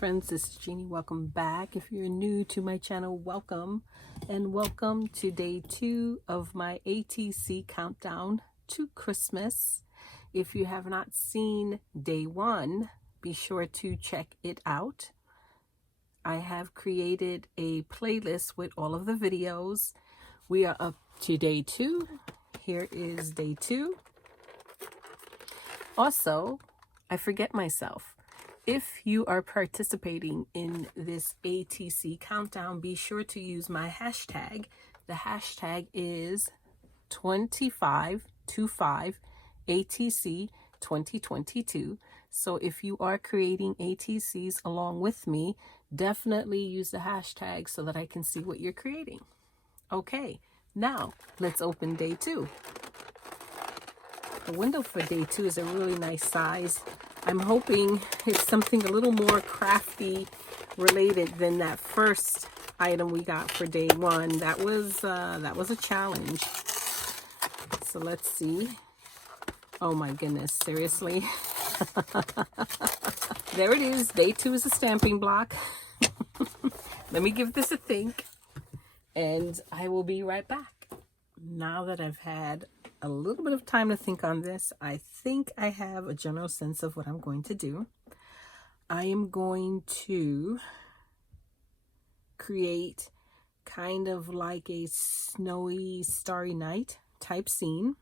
friends, this is Jeannie. Welcome back. If you're new to my channel, welcome, and welcome to day 2 of my ATC Countdown to Christmas. If you have not seen day 1, be sure to check it out. I have created a playlist with all of the videos. We are up to day 2. Here is day 2. Also, I forget myself. If you are participating in this ATC Countdown, be sure to use my hashtag. The hashtag is 2525ATC 2022. So if you are creating ATCs along with me, definitely use the hashtag so that I can see what you're creating. Okay, now let's open day 2. The window for day 2 is a really nice size. I'm hoping it's something a little more crafty related than that first item we got for day 1. That was a challenge. So let's see. Oh my goodness, seriously. There it is. Day 2 is a stamping block. Let me give this a think and I will be right back. Now that I've had a little bit of time to think on this, I think I have a general sense of what I'm going to do. I am going to create kind of like a snowy, starry night type scene.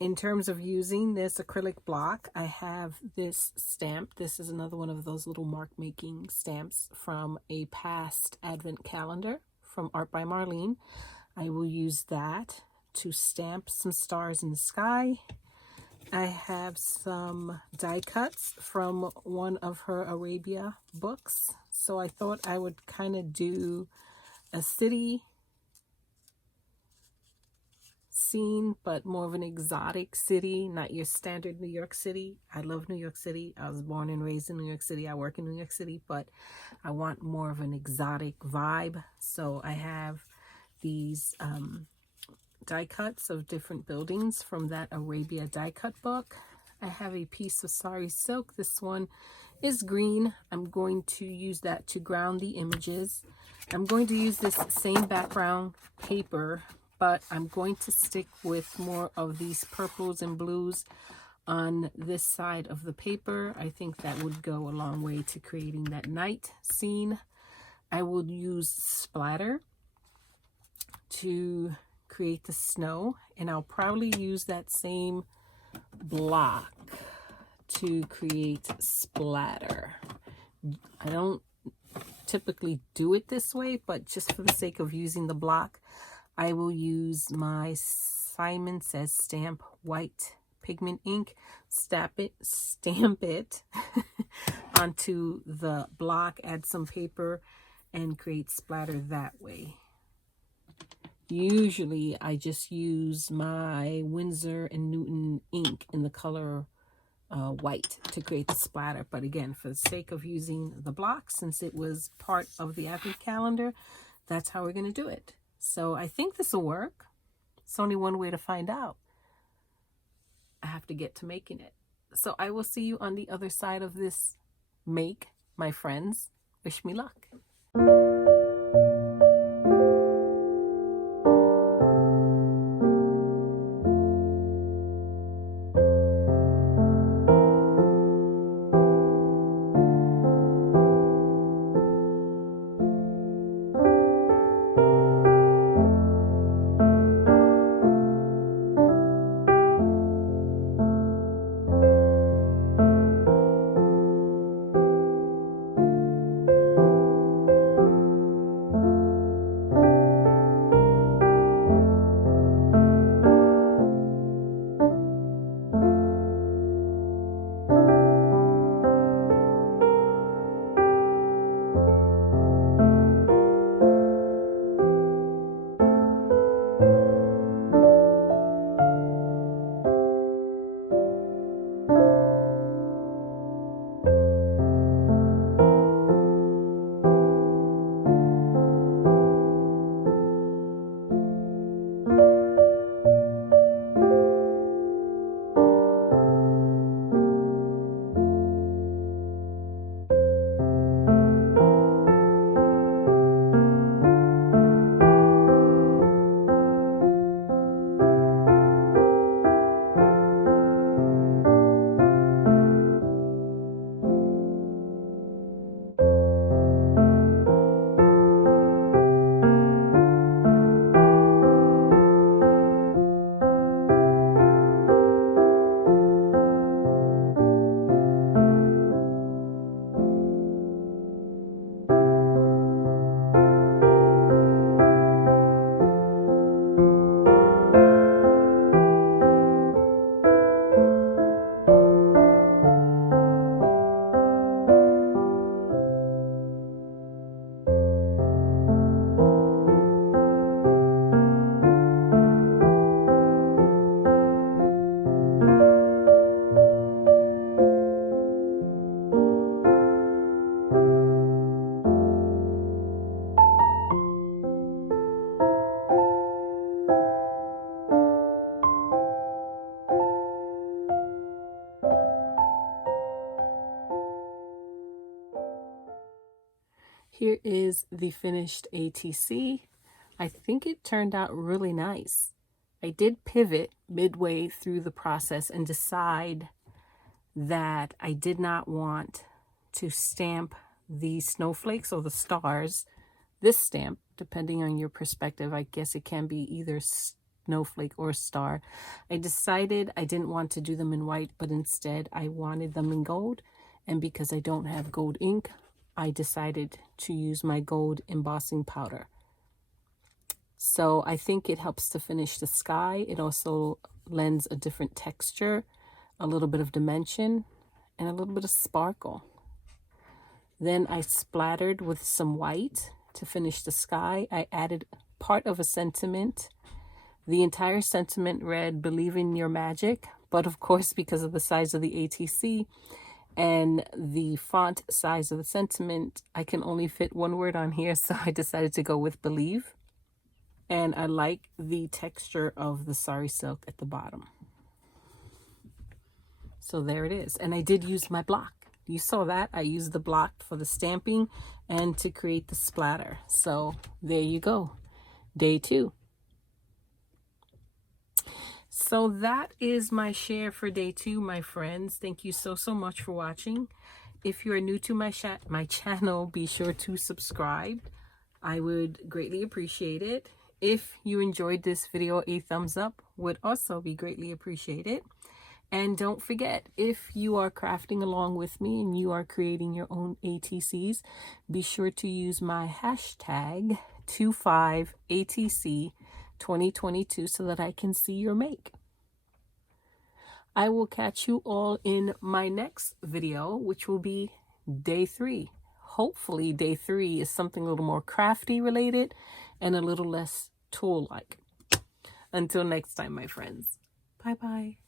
In terms of using this acrylic block, I have this stamp. This is another one of those little mark making stamps from a past advent calendar from Art by Marlene. I will use that to stamp some stars in the sky. I have some die cuts from one of her Arabia books. So I thought I would kind of do a city scene, but more of an exotic city, not your standard New York City. I love New York City. I was born and raised in New York City. I work in New York City, but I want more of an exotic vibe. So I have these die cuts of different buildings from that Arabia die cut book. I have a piece of sari silk. This one is green. I'm going to use that to ground the images. I'm going to use this same background paper, but I'm going to stick with more of these purples and blues on this side of the paper. I think that would go a long way to creating that night scene. I will use splatter to create the snow, and I'll probably use that same block to create splatter. I don't typically do it this way, but just for the sake of using the block, I will use my Simon Says Stamp white pigment ink, stamp it onto the block, add some paper, and create splatter that way. Usually I just use my Winsor & Newton ink in the color white to create the splatter. But again, for the sake of using the block, since it was part of the Advent calendar, that's how we're going to do it. So I think this will work. It's only one way to find out. I have to get to making it. So I will see you on the other side of this make, my friends. Wish me luck. is the finished ATC. I think it turned out really nice. I did pivot midway through the process and decide that I did not want to stamp the snowflakes or the stars. This stamp, depending on your perspective, I guess it can be either snowflake or star. I decided I didn't want to do them in white, but instead I wanted them in gold. And because I don't have gold ink, I decided to use my gold embossing powder. So I think it helps to finish the sky. It also lends a different texture, a little bit of dimension, and a little bit of sparkle. Then I splattered with some white to finish the sky. I added part of a sentiment. The entire sentiment read, "Believe in your magic," but of course, because of the size of the ATC and the font size of the sentiment, I can only fit one word on here, so I decided to go with "believe." And I like the texture of the sari silk at the bottom. So there it is. And I did use my block. You saw that. I used the block for the stamping and to create the splatter. So there you go. Day 2. So that is my share for day 2, my friends. Thank you so much for watching. If you are new to my channel, be sure to subscribe. I would greatly appreciate it. If you enjoyed this video, a thumbs up would also be greatly appreciated. And don't forget, if you are crafting along with me and you are creating your own ATCs, be sure to use my hashtag 25ATC2022 so that I can see your make. I will catch you all in my next video, which will be day 3. Hopefully day 3 is something a little more crafty related and a little less tool-like. Until next time, my friends. Bye-bye.